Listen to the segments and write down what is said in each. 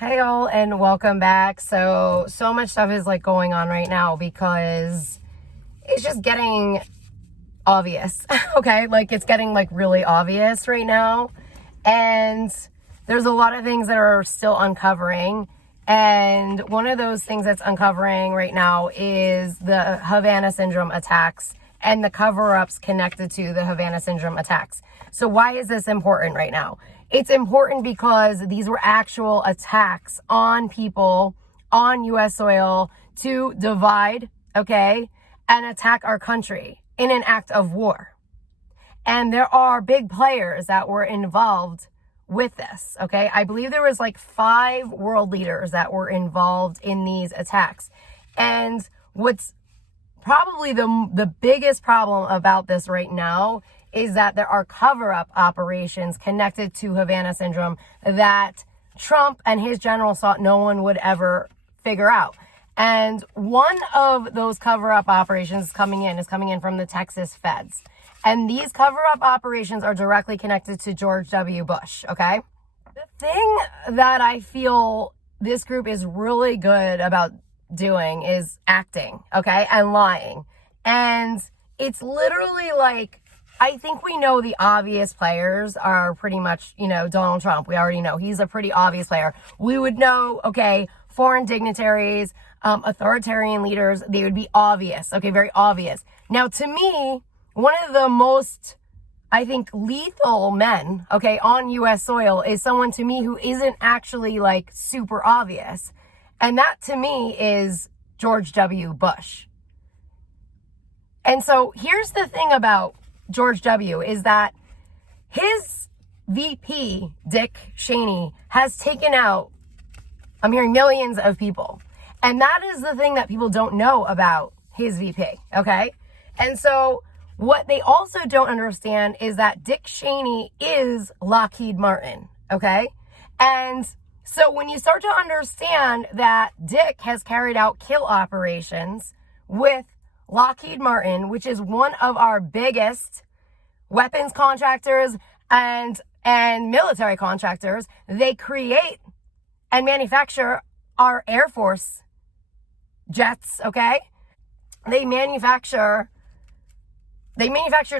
Hey all, and welcome back. So much stuff is like going on right now because it's just getting obvious. Okay, like it's getting like really obvious right now, and there's a lot of things that are still uncovering. And one of those things that's uncovering right now is the Havana syndrome attacks and the cover-ups connected to the Havana syndrome attacks. So why is this important right now? It's important because these were actual attacks on people on U.S. soil to divide, okay, and attack our country in an act of war. And there are big players that were involved with this, okay? I believe there was like 5 world leaders that were involved in these attacks. And what's probably the biggest problem about this right now is that there are cover-up operations connected to Havana syndrome that Trump and his generals thought no one would ever figure out. And one of those cover-up operations is coming in from the Texas feds. And these cover-up operations are directly connected to George W. Bush, okay? The thing that I feel this group is really good about doing is acting, okay, and lying. And it's literally like, I think we know the obvious players are pretty much, Donald Trump. We already know he's a pretty obvious player. We would know, okay, foreign dignitaries, authoritarian leaders, they would be obvious, okay, very obvious. Now, to me, one of the most, I think, lethal men, okay, on U.S. soil is someone to me who isn't actually like super obvious. And that to me is George W. Bush. And so here's the thing about George W. is that his VP, Dick Cheney, has taken out, I'm hearing, millions of people. And that is the thing that people don't know about his VP, okay? And so what they also don't understand is that Dick Cheney is Lockheed Martin, okay? And so when you start to understand that Dick has carried out kill operations with Lockheed Martin, which is one of our biggest weapons contractors and military contractors, they create and manufacture our Air Force jets, okay? They manufactured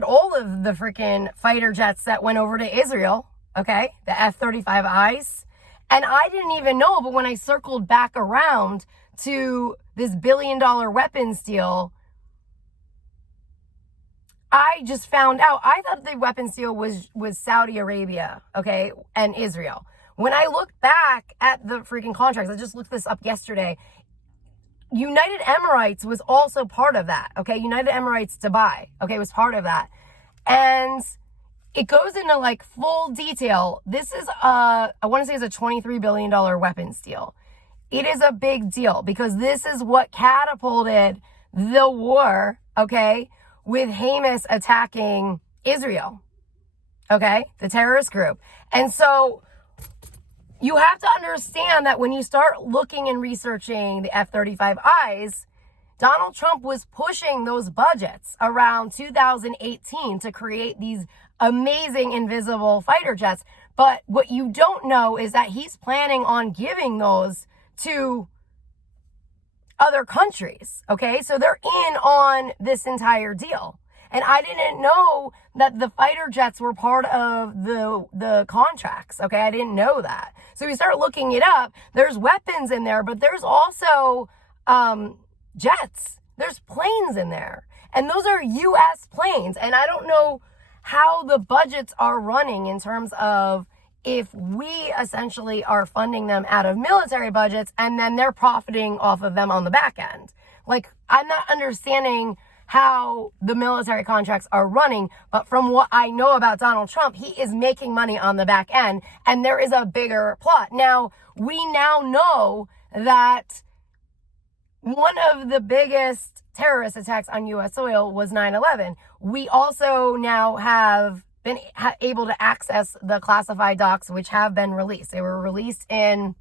all of the freaking fighter jets that went over to Israel, okay? The F-35Is. And I didn't even know, but when I circled back around to this billion-dollar weapons deal, I just found out, I thought the weapons deal was Saudi Arabia, okay, and Israel. When I looked back at the freaking contracts, I just looked this up yesterday, United Emirates was also part of that, okay? United Emirates Dubai, okay, was part of that. And it goes into like full detail. This is I want to say it's a $23 billion weapons deal. It is a big deal because this is what catapulted the war, okay, with Hamas attacking Israel, okay, the terrorist group. And so you have to understand that when you start looking and researching the F-35Is, Donald Trump was pushing those budgets around 2018 to create these amazing invisible fighter jets. But what you don't know is that he's planning on giving those to other countries, okay? So they're in on this entire deal. And I didn't know that the fighter jets were part of the contracts, okay? I didn't know that. So we start looking it up. There's weapons in there, but there's also jets. There's planes in there. And those are U.S. planes. And I don't know how the budgets are running in terms of if we essentially are funding them out of military budgets and then they're profiting off of them on the back end. Like, I'm not understanding how the military contracts are running, but from what I know about Donald Trump, he is making money on the back end, and there is a bigger plot. Now, we now know that one of the biggest terrorist attacks on U.S. soil was 9/11. We also now have been able to access the classified docs, which have been released. They were released in,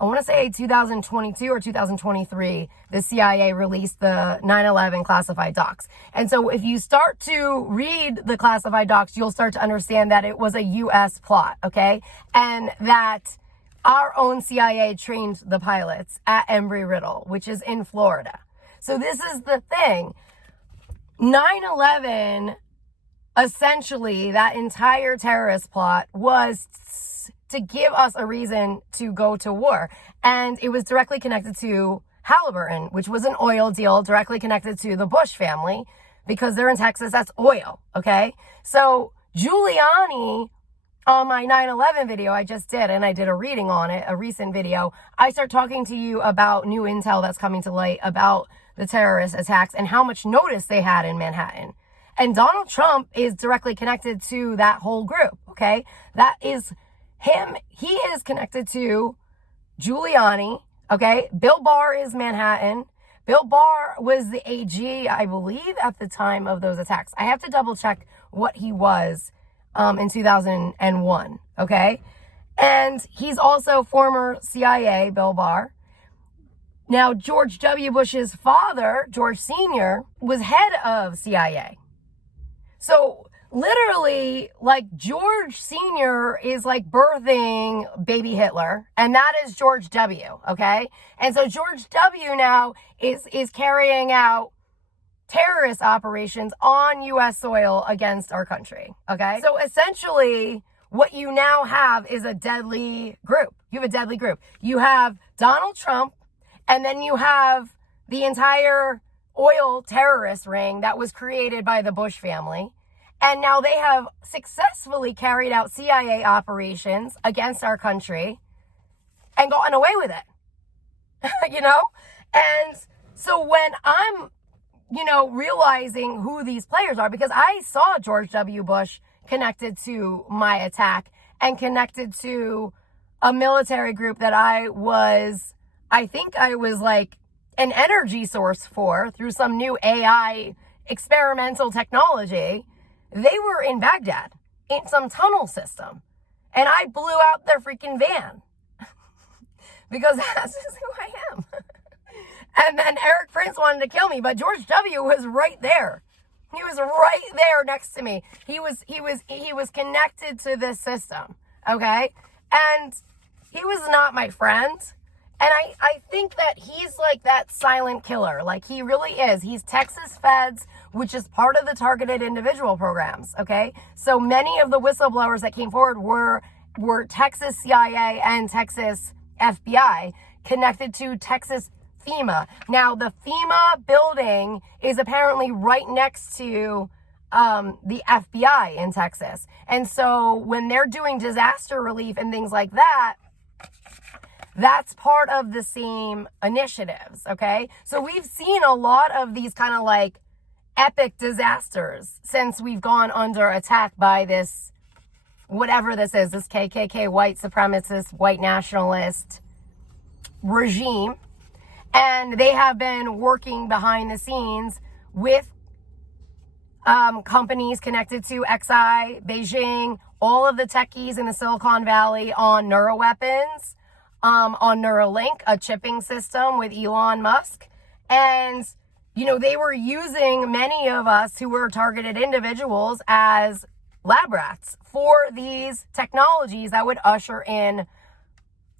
I want to say 2022 or 2023, the CIA released the 9/11 classified docs. And so if you start to read the classified docs, you'll start to understand that it was a U.S. plot, okay? And that our own CIA trained the pilots at Embry-Riddle, which is in Florida. So this is the thing. 9/11, essentially, that entire terrorist plot was to give us a reason to go to war. And it was directly connected to Halliburton, which was an oil deal directly connected to the Bush family, because they're in Texas, that's oil, okay? So Giuliani, on my 9/11 video I just did, and I did a reading on it, a recent video, I start talking to you about new intel that's coming to light about the terrorist attacks and how much notice they had in Manhattan. And Donald Trump is directly connected to that whole group, okay? That is him. He is connected to Giuliani, okay? Bill Barr is Manhattan. Bill Barr was the AG, I believe, at the time of those attacks. I have to double check what he was in 2001, okay? And he's also former CIA, Bill Barr. Now, George W. Bush's father, George Sr., was head of CIA. So literally, like, George Sr. is like birthing baby Hitler, and that is George W., okay? And so George W. now is carrying out terrorist operations on U.S. soil against our country, okay? So essentially, what you now have is a deadly group. You have a deadly group. You have Donald Trump, and then you have the entire oil terrorist ring that was created by the Bush family. And now they have successfully carried out CIA operations against our country and gotten away with it, you know? And so when I'm, realizing who these players are, because I saw George W. Bush connected to my attack and connected to a military group that I think I was like an energy source for through some new AI experimental technology. They were in Baghdad in some tunnel system, and I blew out their freaking van because that's just who I am. And then Eric Prince wanted to kill me, but George W. was right there. He was right there next to me. He was connected to this system, okay? And he was not my friend. And I think that he's like that silent killer. Like, he really is. He's Texas Feds, which is part of the targeted individual programs, okay? So many of the whistleblowers that came forward were Texas CIA and Texas FBI connected to Texas FEMA. Now, the FEMA building is apparently right next to the FBI in Texas. And so when they're doing disaster relief and things like that, that's part of the same initiatives, okay? So we've seen a lot of these kind of like epic disasters since we've gone under attack by this, whatever this is, this KKK white supremacist, white nationalist regime. And they have been working behind the scenes with companies connected to XI, Beijing, all of the techies in the Silicon Valley on neuroweapons, on Neuralink, a chipping system with Elon Musk. And, they were using many of us who were targeted individuals as lab rats for these technologies that would usher in,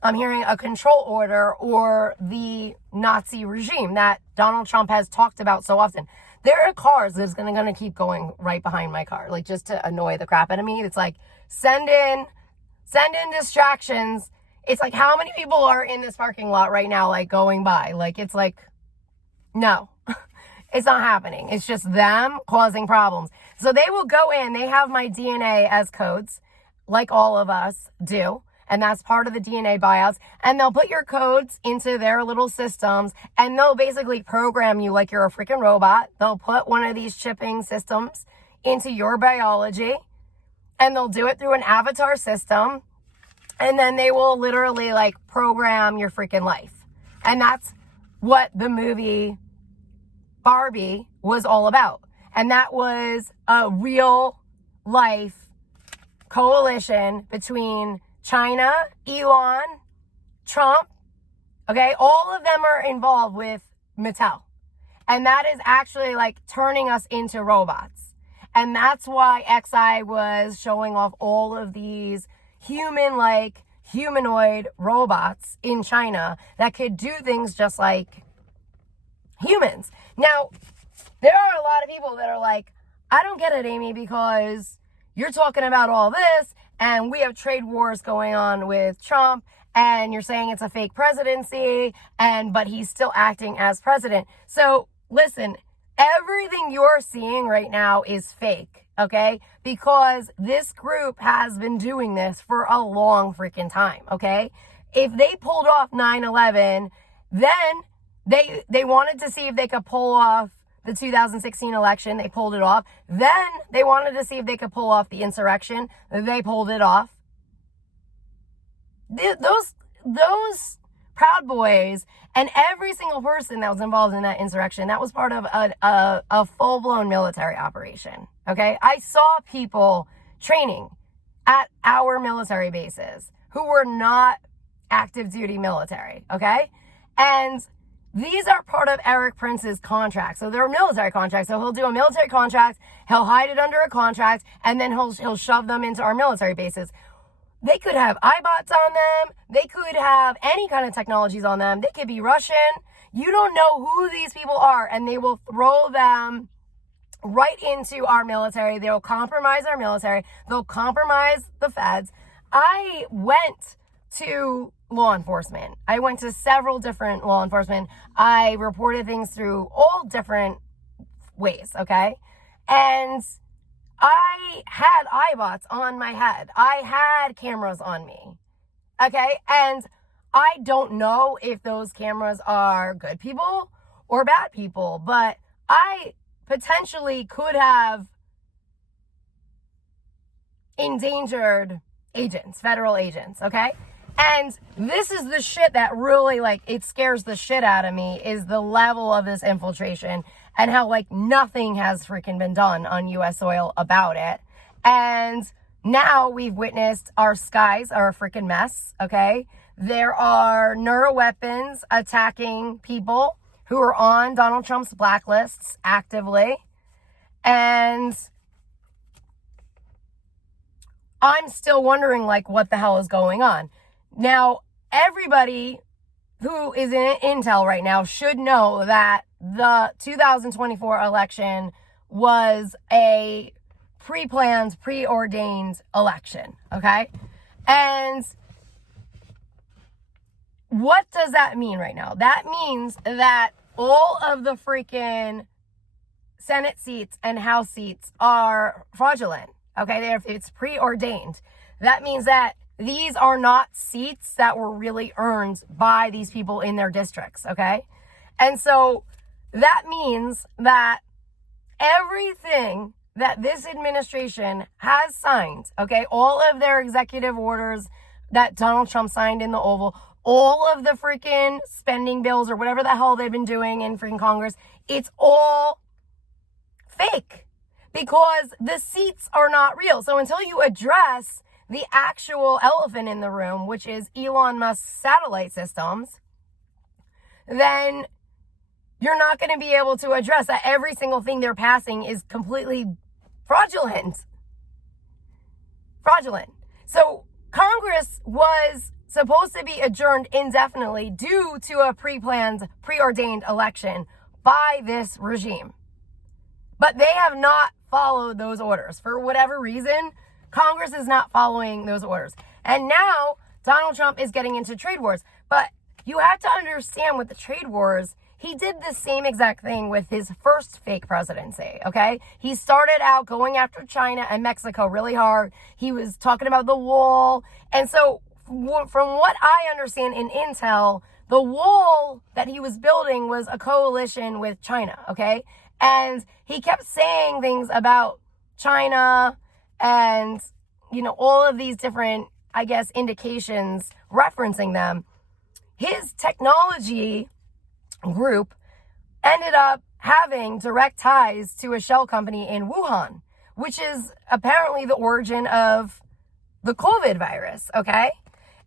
I'm hearing, a control order or the Nazi regime that Donald Trump has talked about so often. There are cars that's going to keep going right behind my car, like, just to annoy the crap out of me. It's like, send in distractions. It's like, how many people are in this parking lot right now, like, going by? Like, it's like, no, it's not happening. It's just them causing problems. So they will go in. They have my DNA as codes, like all of us do. And that's part of the DNA buyouts. And they'll put your codes into their little systems, and they'll basically program you like you're a freaking robot. They'll put one of these chipping systems into your biology, and they'll do it through an avatar system. And then they will literally like program your freaking life. And that's what the movie Barbie was all about. And that was a real life coalition between China, Elon, Trump, okay? All of them are involved with Mattel. And that is actually like turning us into robots. And that's why XI was showing off all of these human-like, humanoid robots in China that could do things just like humans. Now, there are a lot of people that are like, I don't get it, Amy, because you're talking about all this and we have trade wars going on with Trump and you're saying it's a fake presidency but he's still acting as president. So listen, everything you're seeing right now is fake, okay? Because this group has been doing this for a long freaking time, okay? If they pulled off 9/11, then they wanted to see if they could pull off the 2016 election. They pulled it off. Then they wanted to see if they could pull off the insurrection. They pulled it off. Those Proud Boys and every single person that was involved in that insurrection, that was part of a full-blown military operation, okay? I saw people training at our military bases who were not active duty military, okay? And these are part of Eric Prince's contracts. So they're military contracts. So he'll do a military contract, he'll hide it under a contract, and then he'll shove them into our military bases. They could have iBots on them. They could have any kind of technologies on them. They could be Russian. You don't know who these people are, and they will throw them right into our military. They'll compromise our military. They'll compromise the feds. I went to law enforcement. I went to several different law enforcement. I reported things through all different ways, okay? And I had iBots on my head. I had cameras on me, okay? And I don't know if those cameras are good people or bad people, but I potentially could have endangered agents, federal agents, okay? And this is the shit that really, like, it scares the shit out of me, is the level of this infiltration and how, like, nothing has freaking been done on U.S. soil about it. And now we've witnessed our skies are a freaking mess, okay? There are neuroweapons attacking people who are on Donald Trump's blacklists actively. And I'm still wondering, like, what the hell is going on? Now, everybody who is in intel right now should know that the 2024 election was a pre-planned, preordained election, okay? And what does that mean right now? That means that all of the freaking Senate seats and House seats are fraudulent, okay? It's preordained. That means that these are not seats that were really earned by these people in their districts, okay? And so that means that everything that this administration has signed, okay, all of their executive orders that Donald Trump signed in the Oval, all of the freaking spending bills or whatever the hell they've been doing in freaking Congress, it's all fake because the seats are not real. So until you address the actual elephant in the room, which is Elon Musk's satellite systems, then you're not going to be able to address that every single thing they're passing is completely fraudulent. So Congress was supposed to be adjourned indefinitely due to a pre-planned, preordained election by this regime. But they have not followed those orders. For whatever reason, Congress is not following those orders. And now Donald Trump is getting into trade wars. But you have to understand with the trade wars, he did the same exact thing with his first fake presidency, okay? He started out going after China and Mexico really hard. He was talking about the wall. And so from what I understand in intel, the wall that he was building was a coalition with China, okay? And he kept saying things about China and, you know, all of these different, I guess, indications referencing them. His technology group ended up having direct ties to a shell company in Wuhan, which is apparently the origin of the COVID virus, okay?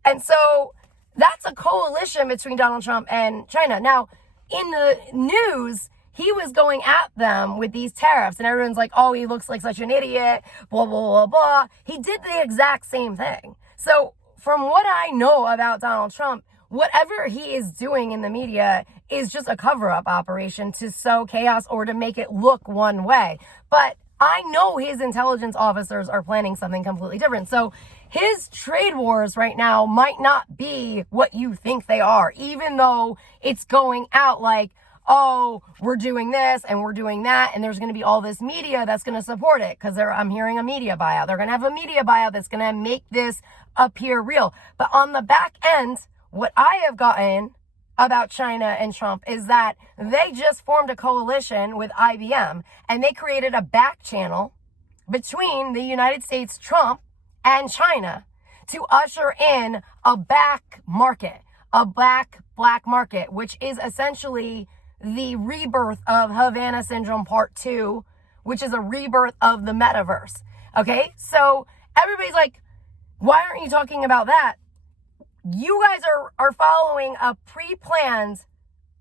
And so that's a coalition between Donald Trump and China. Now, in the news, he was going at them with these tariffs, and everyone's like, oh, he looks like such an idiot, blah, blah, blah, blah. He did the exact same thing. So from what I know about Donald Trump, whatever he is doing in the media is just a cover-up operation to sow chaos or to make it look one way. But I know his intelligence officers are planning something completely different. So his trade wars right now might not be what you think they are, even though it's going out like, oh, we're doing this and we're doing that, and there's going to be all this media that's going to support it because I'm hearing a media buyout. They're going to have a media buyout that's going to make this appear real. But on the back end, what I have gotten about China and Trump is that they just formed a coalition with IBM, and they created a back channel between the United States, Trump, and China to usher in a black market, black market, which is essentially the rebirth of Havana Syndrome Part 2, which is a rebirth of the metaverse. Okay, so everybody's like, why aren't you talking about that? You guys are following a pre-planned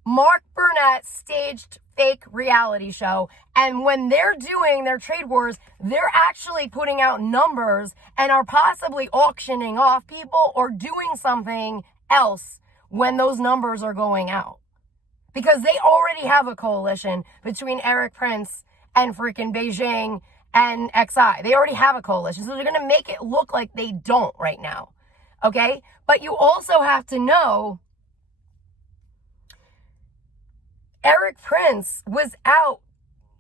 Mark Burnett staged fake reality show. And when they're doing their trade wars, they're actually putting out numbers and are possibly auctioning off people or doing something else when those numbers are going out. Because they already have a coalition between Eric Prince and freaking Beijing and XI. They already have a coalition. So they're going to make it look like they don't right now. Okay? But you also have to know Eric Prince was out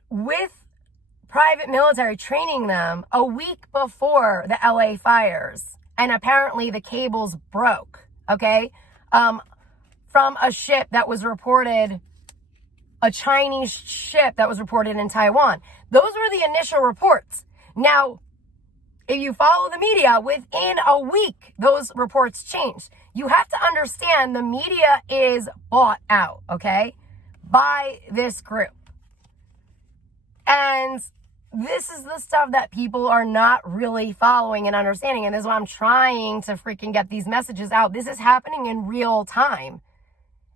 with private military training them a week before the LA fires. And apparently the cables broke. Okay? From a ship that was reported, a Chinese ship that was reported in Taiwan. Those were the initial reports. Now, if you follow the media, within a week, those reports changed. You have to understand the media is bought out, okay, by this group. And this is the stuff that people are not really following and understanding. And this is why I'm trying to freaking get these messages out. This is happening in real time.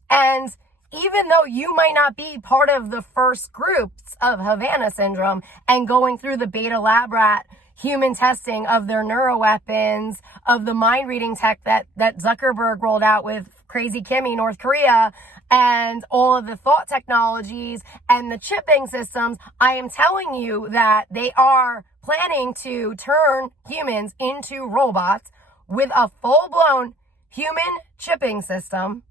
And even though you might not be part of the first groups of Havana syndrome and going through the beta lab rat human testing of their neuroweapons, of the mind reading tech that Zuckerberg rolled out with Crazy Kimmy, North Korea, and all of the thought technologies and the chipping systems, I am telling you that they are planning to turn humans into robots with a full-blown human chipping system.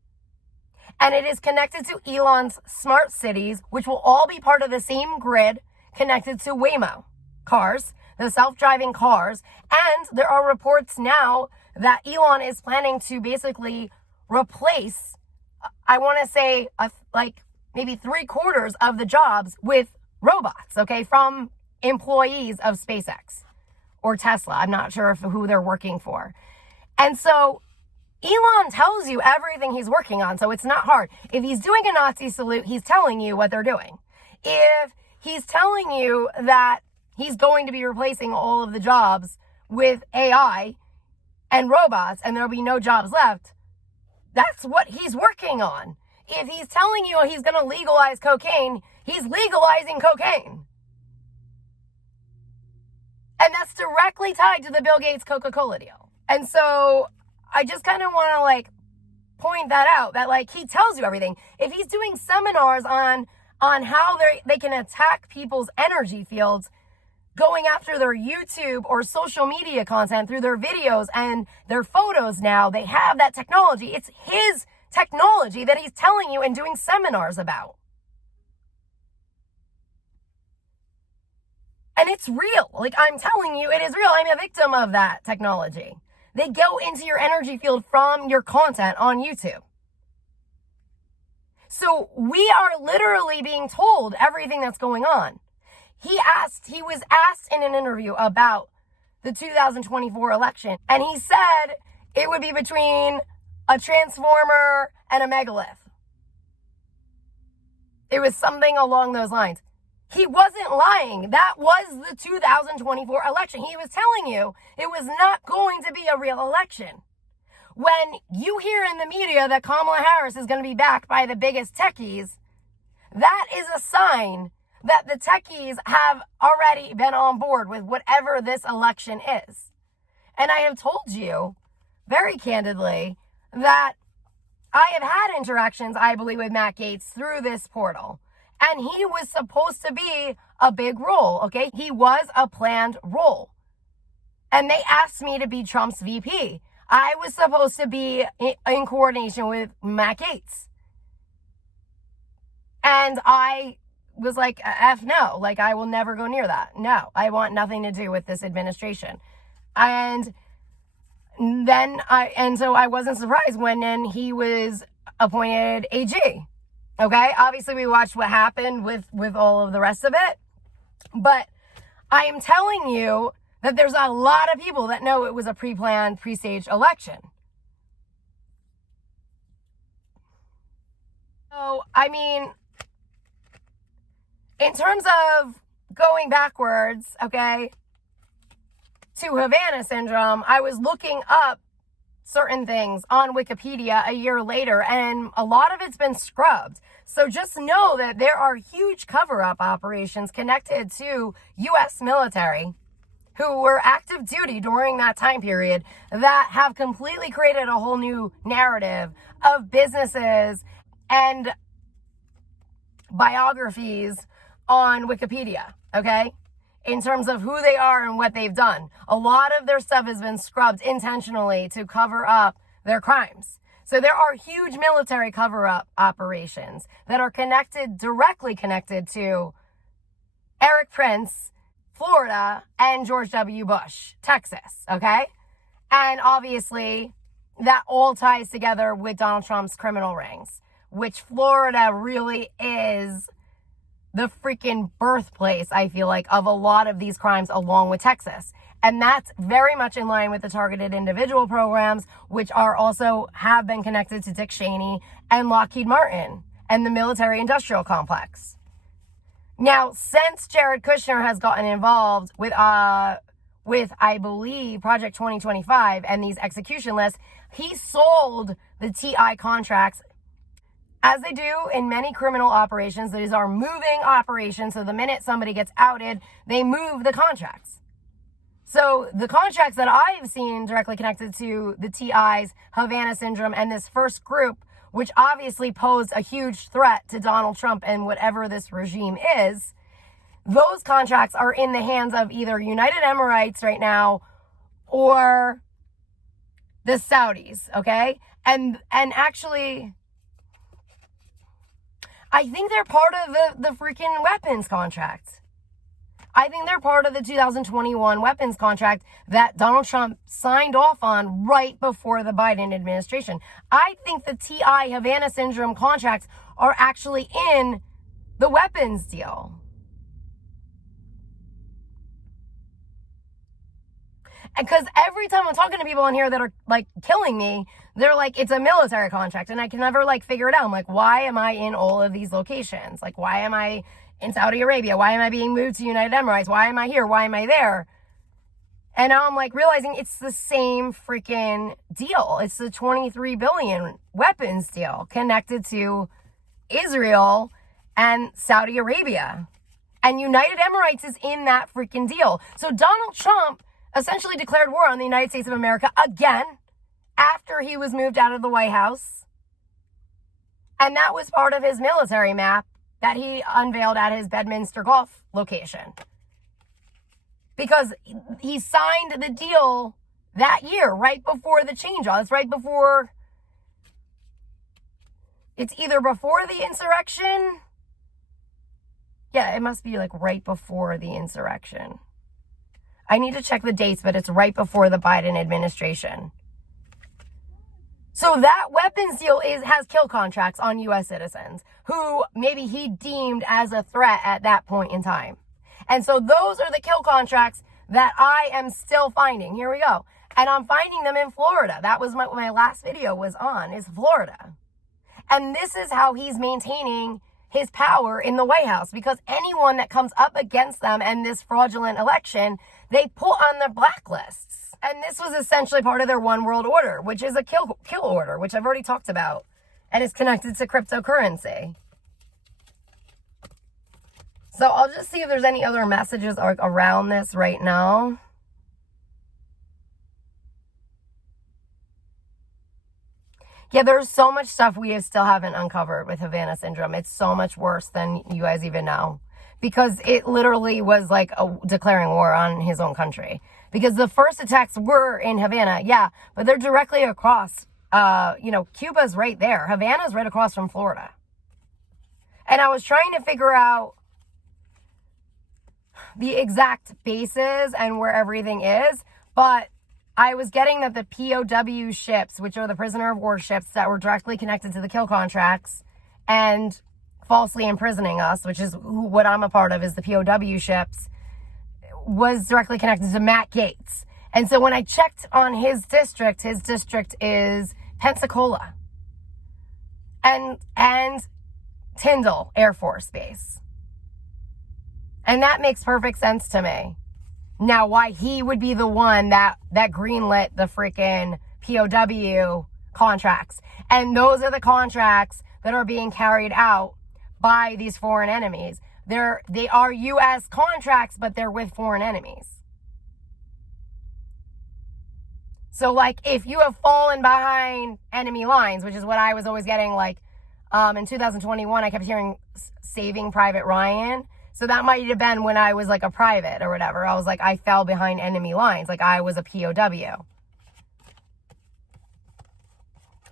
And it is connected to Elon's smart cities, which will all be part of the same grid connected to Waymo cars, the self-driving cars. And there are reports now that Elon is planning to basically replace, I want to say, like maybe 3/4 of the jobs with robots, okay, from employees of SpaceX or Tesla. I'm not sure who they're working for. And so Elon tells you everything he's working on, so it's not hard. If he's doing a Nazi salute, he's telling you what they're doing. If he's telling you that he's going to be replacing all of the jobs with AI and robots and there'll be no jobs left, that's what he's working on. If he's telling you he's going to legalize cocaine, he's legalizing cocaine. And that's directly tied to the Bill Gates Coca-Cola deal. And so I just kind of want to point that out, that he tells you everything. If he's doing seminars on how they can attack people's energy fields, going after their YouTube or social media content through their videos and their photos now, they have that technology. It's his technology that he's telling you and doing seminars about. And it's real. I'm telling you, it is real. I'm a victim of that technology. They go into your energy field from your content on YouTube. So we are literally being told everything that's going on. He was asked in an interview about the 2024 election, and he said it would be between a transformer and a megalith. It was something along those lines. He wasn't lying. That was the 2024 election. He was telling you it was not going to be a real election. When you hear in the media that Kamala Harris is going to be backed by the biggest techies, that is a sign that the techies have already been on board with whatever this election is. And I have told you very candidly that I have had interactions, I believe, with Matt Gaetz through this portal. And he was supposed to be a big role, okay? He was a planned role. And they asked me to be Trump's VP. I was supposed to be in coordination with Matt Gaetz. And I was like, F no. Like, I will never go near that. No, I want nothing to do with this administration. And so I wasn't surprised when then he was appointed AG. Okay, obviously we watched what happened with all of the rest of it, but I am telling you that there's a lot of people that know it was a pre-planned, pre-staged election. So, I mean, in terms of going backwards, okay, to Havana syndrome, I was looking up certain things on Wikipedia a year later, and a lot of it's been scrubbed. So just know that there are huge cover-up operations connected to U.S. military who were active duty during that time period that have completely created a whole new narrative of businesses and biographies on Wikipedia, okay? In terms of who they are and what they've done. A lot of their stuff has been scrubbed intentionally to cover up their crimes. So there are huge military cover-up operations that are directly connected to Eric Prince, Florida, and George W. Bush, Texas, okay? And obviously, that all ties together with Donald Trump's criminal rings, which Florida really is the freaking birthplace, I feel like, of a lot of these crimes along with Texas. And that's very much in line with the targeted individual programs, which have been connected to Dick Cheney and Lockheed Martin and the military industrial complex. Now, since Jared Kushner has gotten involved with I believe, Project 2025 and these execution lists, he sold the TI contracts, as they do in many criminal operations. These are moving operations. So the minute somebody gets outed, they move the contracts. So the contracts that I've seen directly connected to the TIs, Havana syndrome, and this first group, which obviously posed a huge threat to Donald Trump and whatever this regime is, those contracts are in the hands of either United Emirates right now or the Saudis, okay? And actually, I think they're part of the freaking weapons contract. I think they're part of the 2021 weapons contract that Donald Trump signed off on right before the Biden administration. I think the TI Havana syndrome contracts are actually in the weapons deal. Because every time I'm talking to people in here that are like killing me, they're like, it's a military contract. And I can never like figure it out. I'm like, why am I in all of these locations? Like, why am I in Saudi Arabia? Why am I being moved to United Emirates? Why am I here? Why am I there? And now I'm like realizing it's the same freaking deal. It's the 23 billion weapons deal connected to Israel and Saudi Arabia. And United Emirates is in that freaking deal. So Donald Trump essentially declared war on the United States of America again after he was moved out of the White House. And that was part of his military map that he unveiled at his Bedminster golf location. Because he signed the deal that year, right before the change. It's right before, it's either before the insurrection. Yeah, it must be like right before the insurrection. I need to check the dates, but it's right before the Biden administration. So that weapons deal has kill contracts on U.S. citizens who maybe he deemed as a threat at that point in time. And so those are the kill contracts that I am still finding. Here we go. And I'm finding them in Florida. That was what my last video was on, is Florida. And this is how he's maintaining his power in the White House, because anyone that comes up against them and this fraudulent election, they put on their blacklists. And this was essentially part of their one world order, which is a kill order, which I've already talked about, and is connected to cryptocurrency. So I'll just see if there's any other messages around this right now. Yeah, there's so much stuff we still haven't uncovered with Havana syndrome. It's so much worse than you guys even know. Because it literally was like declaring war on his own country. Because the first attacks were in Havana, yeah, but they're directly across, Cuba's right there. Havana's right across from Florida. And I was trying to figure out the exact bases and where everything is, but I was getting that the POW ships, which are the prisoner of war ships that were directly connected to the kill contracts and falsely imprisoning us, which is what I'm a part of, is the POW ships, was directly connected to Matt Gaetz. And so when I checked on his district is Pensacola and Tyndall Air Force Base. And that makes perfect sense to me. Now, why he would be the one that greenlit the freaking POW contracts. And those are the contracts that are being carried out by these foreign enemies. They are U.S. contracts, but they're with foreign enemies. So, like, if you have fallen behind enemy lines, which is what I was always getting, like, in 2021, I kept hearing Saving Private Ryan. So that might have been when I was like a private or whatever. I was like, I fell behind enemy lines. Like I was a POW.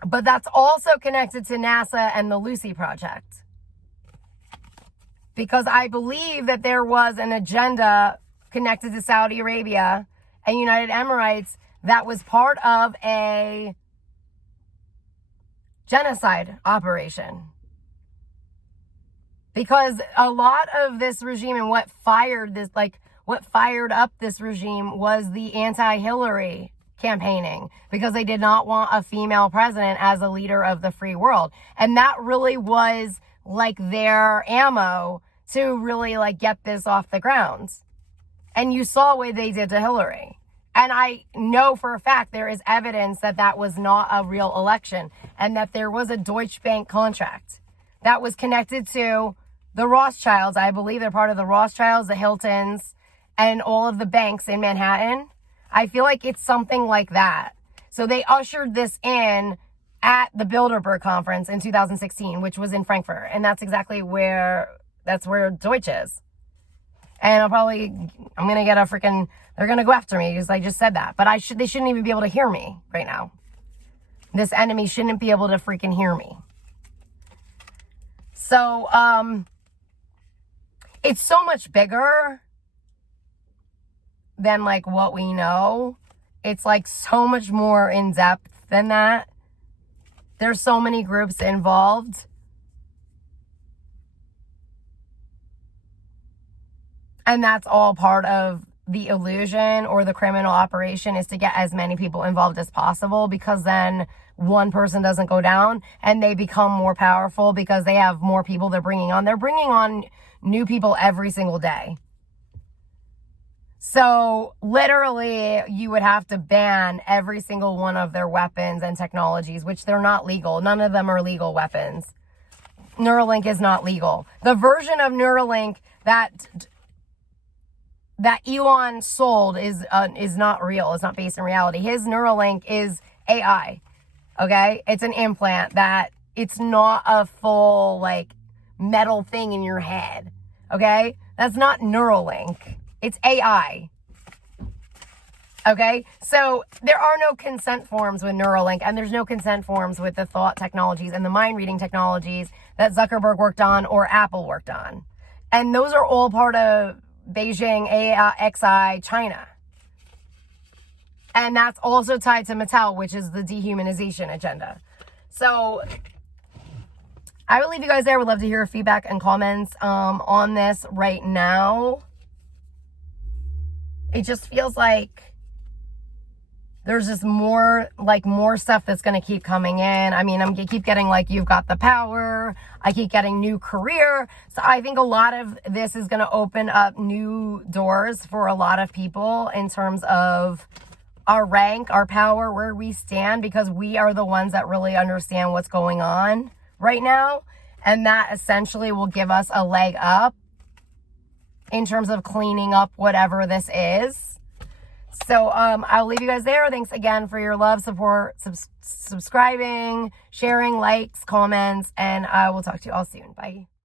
But that's also connected to NASA and the Lucy Project. Because I believe that there was an agenda connected to Saudi Arabia and United Emirates that was part of a genocide operation. Because a lot of this regime and what fired up this regime was the anti-Hillary campaigning, because they did not want a female president as a leader of the free world. And that really was like their ammo to really like get this off the ground. And you saw what they did to Hillary. And I know for a fact there is evidence that that was not a real election and that there was a Deutsche Bank contract that was connected to the Rothschilds. I believe they're part of the Rothschilds, the Hiltons, and all of the banks in Manhattan. I feel like it's something like that. So they ushered this in at the Bilderberg conference in 2016, which was in Frankfurt. And that's exactly where Deutsche is. And I'm going to get they're going to go after me because I just said that. But they shouldn't even be able to hear me right now. This enemy shouldn't be able to freaking hear me. So, it's so much bigger than like what we know. It's like so much more in depth than that. There's so many groups involved. And that's all part of the illusion or the criminal operation, is to get as many people involved as possible, because then one person doesn't go down and they become more powerful because they have more people they're bringing on. They're bringing on new people every single day. So literally you would have to ban every single one of their weapons and technologies, which they're not legal. None of them are legal weapons. Neuralink is not legal. The version of Neuralink that Elon sold is not real. It's not based in reality. His Neuralink is AI. Okay? It's an implant that it's not a full like metal thing in your head. Okay? That's not Neuralink. It's AI. Okay? So there are no consent forms with Neuralink, and there's no consent forms with the thought technologies and the mind reading technologies that Zuckerberg worked on or Apple worked on. And those are all part of Beijing, AXI, China. And that's also tied to Mattel, which is the dehumanization agenda. So I will leave you guys there. Would love to hear feedback and comments on this right now. It just feels like there's just more stuff that's going to keep coming in. I mean, I keep getting like, you've got the power. I keep getting new career. So I think a lot of this is going to open up new doors for a lot of people in terms of our rank, our power, where we stand, because we are the ones that really understand what's going on right now. And that essentially will give us a leg up in terms of cleaning up whatever this is. So I'll leave you guys there. Thanks again for your love, support, subscribing, sharing, likes, comments, and I will talk to you all soon. Bye.